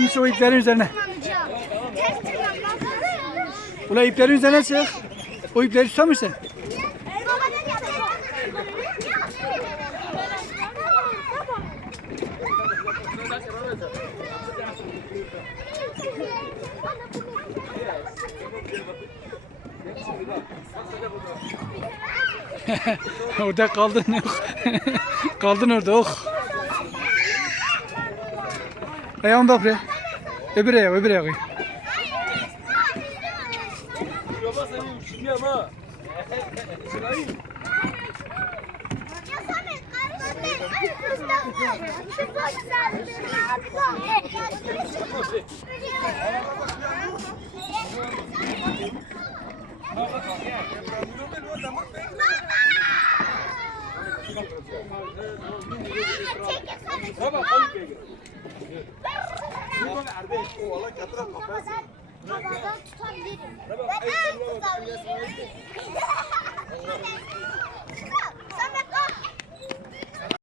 Şimdi şu iplerin üzerine. Tırmanacağım. Ters tırmanmam. Ula iplerin üzerine çık. O ipleri tutamışsın. Orada kaldın. kaldın orada. Oh. Ayağını da buraya. Öbür ayağı, öbür ayağı. Baba seni uçuruyor ama. Baba kalıp gel. Babadan tutabilirim. Ben tutabilirim.